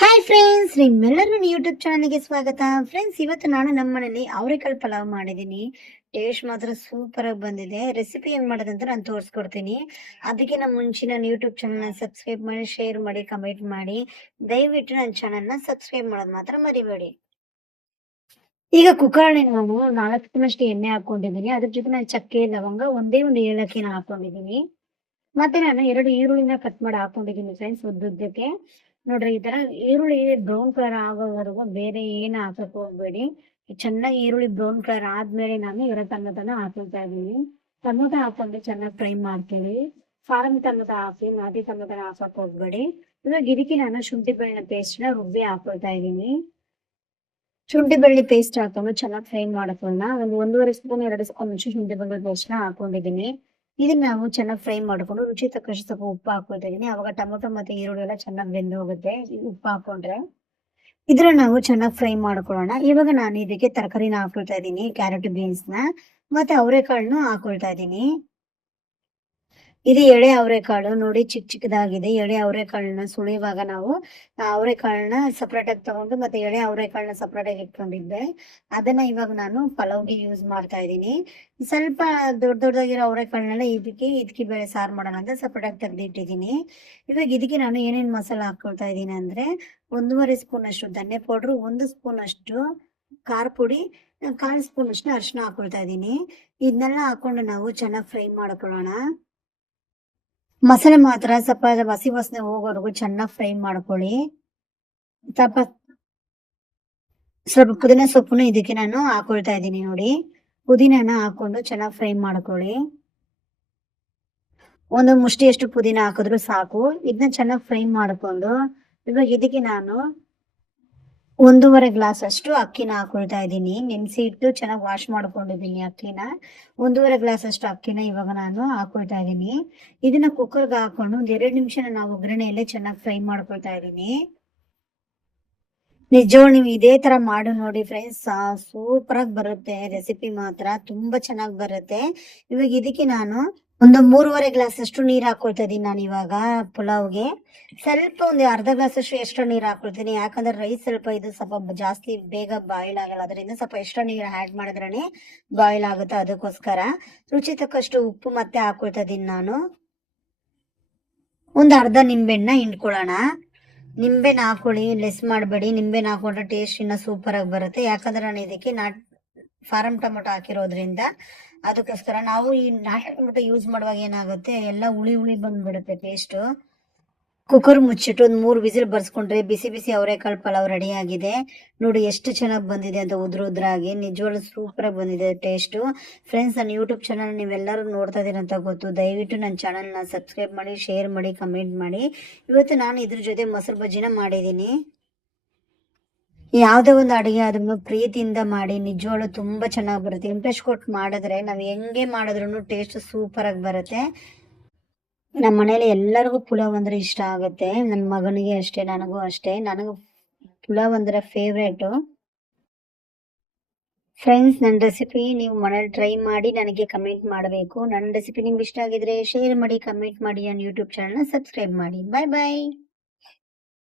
Hi friends, ನಿಮ್ಮೆಲ್ಲರೂ YouTube ಚಾನಲ್ಗೆ ಸ್ವಾಗತ. Friends, ಇವತ್ತು ನಾನು ನಮ್ಮ ಮನೇಲಿ ಅವರೆಕಾಳು ಪಲಾವ್ ಮಾಡಿದ್ದೀನಿ. ಟೇಸ್ಟ್ ಮಾತ್ರ ಸೂಪರ್ ಆಗಿ ಬಂದಿದೆ. ರೆಸಿಪಿ ಹೆಂಗ್ ಮಾಡೋದಂತ ನಾನು ತೋರಿಸ್ಕೊಡ್ತೀನಿ. ಅದಕ್ಕೆ ನಮ್ಮ ಮುಂಚೆ ನನ್ನ ಯೂಟ್ಯೂಬ್ ಚಾನಲ್ನ ಸಬ್ಸ್ಕ್ರೈಬ್ ಮಾಡಿ, ಶೇರ್ ಮಾಡಿ, ಕಮೆಂಟ್ ಮಾಡಿ. ದಯವಿಟ್ಟು ನನ್ನ ಚಾನಲ್ನ ಸಬ್ಸ್ಕ್ರೈಬ್ ಮಾಡೋದು ಮಾತ್ರ ಮರಿಬೇಡಿ. ಈಗ ಕುಕ್ಕರ್ಗೆ ನಾನು 4 ಸ್ಪೂನಷ್ಟು ಎಣ್ಣೆ ಹಾಕೊಂಡಿದ್ದೀನಿ. ಅದ್ರ ಜೊತೆ ನಾನು ಚಕ್ಕೆ, ಲವಂಗ, ಒಂದೇ ಒಂದು ಏಲಕ್ಕಿನ ಹಾಕೊಂಡಿದ್ದೀನಿ. ಮತ್ತೆ ನಾನು 2 ಈರುಳ್ಳಿನ ಕಟ್ ಮಾಡಿ ಹಾಕೊಂಡಿದ್ದೀನಿ ಫ್ರೆಂಡ್ಸ್, ಉದ್ದುದ್ದಕ್ಕೆ. ನೋಡ್ರಿ, ಈ ತರ ಈರುಳ್ಳಿ ಬ್ರೌನ್ ಕಲರ್ ಆಗೋವರೆಗೂ ಬೇರೆ ಏನು ಹಾಕಕ್ ಹೋಗ್ಬೇಡಿ. ಚೆನ್ನಾಗಿ ಈರುಳ್ಳಿ ಬ್ರೌನ್ ಕಲರ್ ಆದ್ಮೇಲೆ ನಾನು ಟೊಮೆಟೊನ ಹಾಕೊಳ್ತಾ ಇದೀನಿ. ಟೊಮೆಟೊ ಹಾಕೊಂಡು ಚೆನ್ನಾಗಿ ಫ್ರೈ ಮಾಡ್ತೀವಿ. ಫಾರಂ ಟೊಮೆಟೊ ಹಾಕಿ, ನಾಟಿ ಟೊಮೆಟೊನ ಹಾಕಕ್ ಹೋಗ್ಬೇಡಿ. ಇವಾಗ ಇದಕ್ಕೆ ನಾನು ಶುಂಠಿ ಬೆಳ್ಳುಳ್ಳಿ ಪೇಸ್ಟ್ ನ ರುಬ್ಬಿ ಹಾಕೊಳ್ತಾ ಇದೀನಿ. ಶುಂಠಿ ಬೆಳ್ಳುಳ್ಳಿ ಪೇಸ್ಟ್ ಹಾಕೊಂಡು ಚೆನ್ನಾಗಿ ಫ್ರೈ ಮಾಡ್ಕೊಳ್ಳೋಣ. ಒಂದು 1.5 ಸ್ಪೂನ್ 2 ಸ್ಪೂನ್ ಶುಂಠಿ ಬೆಳ್ಳುಳ್ಳಿ ಪೇಸ್ಟ್ ನ ಹಾಕೊಂಡಿದ್ದೀನಿ. ಇದನ್ನ ನಾವು ಚೆನ್ನಾಗಿ ಫ್ರೈ ಮಾಡ್ಕೊಂಡು ರುಚಿ ತಕ್ಕಷ್ಟು ಸ್ವಲ್ಪ ಉಪ್ಪು ಹಾಕೊಳ್ತಾ ಇದೀನಿ. ಅವಾಗ ಟೊಮೊಟೊ ಮತ್ತೆ ಈರುಳ್ಳಿ ಎಲ್ಲ ಚೆನ್ನಾಗಿ ಬೆಂದು ಹೋಗುತ್ತೆ ಉಪ್ಪು ಹಾಕೊಂಡ್ರೆ. ಇದ್ರ ನಾವು ಚೆನ್ನಾಗಿ ಫ್ರೈ ಮಾಡ್ಕೊಳ್ಳೋಣ. ಇವಾಗ ನಾನು ಇದಕ್ಕೆ ತರಕಾರಿನ ಹಾಕೊಳ್ತಾ ಇದ್ದೀನಿ. ಕ್ಯಾರೆಟ್, ಬೀನ್ಸ್ ನ ಮತ್ತೆ ಅವರೆಕಾಳನ್ನು ಹಾಕೊಳ್ತಾ ಇದ್ದೀನಿ. ಇದು ಎಳೆ ಅವರೆಕಾಳು ನೋಡಿ, ಚಿಕ್ಕದಾಗಿದೆ. ಎಳೆ ಅವರೆಕಾಳನ್ನ ಸುಳಿಯುವಾಗ ನಾವು ಅವರೆಕಾಳನ್ನ ಸಪ್ರೇಟ್ ಆಗಿ ತಗೊಂಡು ಮತ್ತೆ ಎಳೆ ಅವರೆಕಾಳನ್ನ ಸಪ್ರೇಟ್ ಆಗಿ ಇಟ್ಕೊಂಡಿದ್ದೆ. ಅದನ್ನ ಇವಾಗ ನಾನು ಪಲಾವ್ಗೆ ಯೂಸ್ ಮಾಡ್ತಾ ಇದ್ದೀನಿ. ಸ್ವಲ್ಪ ದೊಡ್ಡದಾಗಿರೋ ಅವರೆಕಾಳನ್ನೆಲ್ಲ ಇದಕ್ಕೆ ಬೇಳೆ ಸಾರು ಮಾಡೋಣ ಅಂತ ಸಪ್ರೇಟ್ ಆಗಿ ತೆಗೆದಿಟ್ಟಿದ್ದೀನಿ. ಇವಾಗ ಇದಕ್ಕೆ ನಾನು ಏನೇನು ಮಸಾಲ ಹಾಕೊಳ್ತಾ ಇದ್ದೀನಿ ಅಂದ್ರೆ 1.5 ಸ್ಪೂನ್ ಅಷ್ಟು ಧನ್ಯ ಪೌಡ್ರು, 1 ಸ್ಪೂನ್ ಅಷ್ಟು ಖಾರ ಪುಡಿ, 1/4 ಸ್ಪೂನ್ ಅಷ್ಟು ಅರಿಶಿನ ಹಾಕೊಳ್ತಾ ಇದ್ದೀನಿ. ಇದನ್ನೆಲ್ಲ ಹಾಕೊಂಡು ನಾವು ಚೆನ್ನಾಗಿ ಫ್ರೈ ಮಾಡ್ಕೊಳ್ಳೋಣ. ಮಸಾಲೆ ಮಾತ್ರ ಸ್ವಲ್ಪ ಹಸಿ ವಾಸನೆ ಹೋಗೋವರೆಗೂ ಚೆನ್ನಾಗಿ ಫ್ರೈ ಮಾಡ್ಕೊಳ್ಳಿ. ಸ್ವಲ್ಪ ಪುದೀನ ಸೊಪ್ಪನ್ನು ಇದಕ್ಕೆ ನಾನು ಹಾಕೊಳ್ತಾ ಇದ್ದೀನಿ. ನೋಡಿ, ಪುದೀನನ ಹಾಕೊಂಡು ಚೆನ್ನಾಗಿ ಫ್ರೈ ಮಾಡ್ಕೊಳ್ಳಿ. ಒಂದು ಮುಷ್ಟಿಯಷ್ಟು ಪುದೀನ ಹಾಕಿದ್ರು ಸಾಕು. ಇದನ್ನ ಚೆನ್ನಾಗಿ ಫ್ರೈ ಮಾಡ್ಕೊಂಡು ಇವಾಗ ಇದಕ್ಕೆ ನಾನು 1.5 ಗ್ಲಾಸ್ ಅಷ್ಟು ಅಕ್ಕಿನ ಹಾಕೊಳ್ತಾ ಇದ್ದೀನಿ. ನೆನೆಸಿ ಇಟ್ಟು ಚೆನ್ನಾಗಿ ವಾಶ್ ಮಾಡ್ಕೊಂಡಿದ್ದೀನಿ ಅಕ್ಕಿನ. 1.5 ಗ್ಲಾಸ್ ಅಷ್ಟು ಅಕ್ಕಿನ ಇವಾಗ ನಾನು ಹಾಕೊಳ್ತಾ ಇದ್ದೀನಿ. ಇದನ್ನ ಕುಕ್ಕರ್ಗೆ ಹಾಕೊಂಡು 2 ನಿಮಿಷ ನಾವು ಒಗ್ಗರಣೆಯಲ್ಲೇ ಚೆನ್ನಾಗಿ ಫ್ರೈ ಮಾಡ್ಕೊಳ್ತಾ ಇದ್ದೀನಿ. ನಿಜವಾಗ್ಲೂ ನೀವು ಇದೇ ತರ ಮಾಡಿ ನೋಡಿ ಫ್ರೆಂಡ್ಸ್, ಸೂಪರ್ ಆಗಿ ಬರುತ್ತೆ. ರೆಸಿಪಿ ಮಾತ್ರ ತುಂಬಾ ಚೆನ್ನಾಗಿ ಬರುತ್ತೆ. ಇವಾಗ ಇದಕ್ಕೆ ನಾನು ಒಂದು 3.5 ಗ್ಲಾಸ್ ಅಷ್ಟು ನೀರ್ ಹಾಕೊಳ್ತಾ ಇದೀನಿ. ನಾನು ಇವಾಗ ಪುಲಾವ್ಗೆ ಸ್ವಲ್ಪ ಒಂದು ಅರ್ಧ ಗ್ಲಾಸ್ ಅಷ್ಟು ಎಕ್ಸ್ಟ್ರಾ ನೀರ್ ಹಾಕೊಳ್ತೀನಿ. ಯಾಕಂದ್ರೆ ರೈಸ್ ಸ್ವಲ್ಪ ಜಾಸ್ತಿ ಬೇಗ ಬಾಯ್ಲ್ ಆಗಲ್ಲ. ಅದರಿಂದ ಸ್ವಲ್ಪ ಎಕ್ಸ್ಟ್ರಾ ನೀರ್ ಆಡ್ ಮಾಡಿದ್ರೇನೆ ಬಾಯ್ಲ್ ಆಗುತ್ತೆ. ಅದಕ್ಕೋಸ್ಕರ ರುಚಿ ತಕ್ಕಷ್ಟು ಉಪ್ಪು ಮತ್ತೆ ಹಾಕೊಳ್ತಾ ಇದೀನಿ. ನಾನು ಒಂದು ಅರ್ಧ ನಿಂಬೆಹಣ್ಣ ಹಿಂಡ್ಕೊಳ್ಳೋಣ. ನಿಂಬೆನ ಹಾಕೊಳ್ಳಿ, ಲೆಸ್ ಮಾಡಬೇಡಿ. ನಿಂಬೆನ ಹಾಕೊಂಡ್ರೆ ಟೇಸ್ಟ್ ಇನ್ನ ಸೂಪರ್ ಆಗಿ ಬರುತ್ತೆ. ಯಾಕಂದ್ರೆ ನಾನು ಇದಕ್ಕೆ ಫಾರಂ ಟೊಮೆಟೊ ಹಾಕಿರೋದ್ರಿಂದ. ಅದಕ್ಕೋಸ್ಕರ ನಾವು ಈ ನಾಟಿ ಟೊಮೆಟೊ ಯೂಸ್ ಮಾಡುವಾಗ ಏನಾಗುತ್ತೆ, ಎಲ್ಲ ಹುಳಿ ಬಂದ್ಬಿಡುತ್ತೆ ಟೇಸ್ಟ್. ಕುಕ್ಕರ್ ಮುಚ್ಚಿಟ್ಟು ಒಂದು 3 ವಿಸಿಲ್ ಬರ್ಸ್ಕೊಂಡ್ರೆ ಬಿಸಿ ಬಿಸಿ ಅವರೆಕಾಳು ಪಲಾವ್ ರೆಡಿ ಆಗಿದೆ. ನೋಡಿ ಎಷ್ಟು ಚೆನ್ನಾಗಿ ಬಂದಿದೆ ಅಂತ, ಉದ್ರಾಗಿ. ನಿಜವಾಗ್ಲೂ ಸೂಪರ್ ಆಗಿ ಬಂದಿದೆ ಟೇಸ್ಟ್. ಫ್ರೆಂಡ್ಸ್, ನನ್ನ ಯೂಟ್ಯೂಬ್ ಚಾನಲ್ ನೀವೆಲ್ಲರೂ ನೋಡ್ತಾ ಇದೀರಂತ ಗೊತ್ತು. ದಯವಿಟ್ಟು ನನ್ನ ಚಾನಲ್ನ ಸಬ್ಸ್ಕ್ರೈಬ್ ಮಾಡಿ, ಶೇರ್ ಮಾಡಿ, ಕಮೆಂಟ್ ಮಾಡಿ. ಇವತ್ತು ನಾನು ಇದ್ರ ಜೊತೆ ಮೊಸರು ಬಜ್ಜಿನ ಮಾಡಿದ್ದೀನಿ. ಯಾವುದೇ ಒಂದು ಅಡುಗೆ ಆದ್ರೂ ಪ್ರೀತಿಯಿಂದ ಮಾಡಿ. ನಿಜವಾಗ್ಲೂ ತುಂಬಾ ಚೆನ್ನಾಗಿ ಬರುತ್ತೆ. ಇಂಟ್ರೆಸ್ಟ್ ಕೊಟ್ಟು ಮಾಡಿದ್ರೆ ನಾವು ಹೆಂಗೆ ಮಾಡಿದ್ರು ಟೇಸ್ಟ್ ಸೂಪರ್ ಆಗಿ ಬರುತ್ತೆ. ನಮ್ಮ ಮನೇಲಿ ಎಲ್ಲರಿಗೂ ಪುಲಾವ್ ಅಂದ್ರೆ ಇಷ್ಟ ಆಗುತ್ತೆ. ನನ್ನ ಮಗನಿಗೆ ಅಷ್ಟೇ, ನನಗೂ ಅಷ್ಟೇ. ನನಗೂ ಪುಲಾವ್ ಅಂದ್ರೆ ಫೇವ್ರೇಟ್. ಫ್ರೆಂಡ್ಸ್, ನನ್ನ ರೆಸಿಪಿ ನೀವು ಮನೇಲಿ ಟ್ರೈ ಮಾಡಿ ನನಗೆ ಕಮೆಂಟ್ ಮಾಡಬೇಕು. ನನ್ನ ರೆಸಿಪಿ ನಿಮ್ಗೆ ಇಷ್ಟ ಆಗಿದ್ರೆ ಶೇರ್ ಮಾಡಿ, ಕಮೆಂಟ್ ಮಾಡಿ, ನನ್ನ ಯೂಟ್ಯೂಬ್ ಚಾನಲ್ನ ಸಬ್ಸ್ಕ್ರೈಬ್ ಮಾಡಿ. ಬಾಯ್ ಬಾಯ್.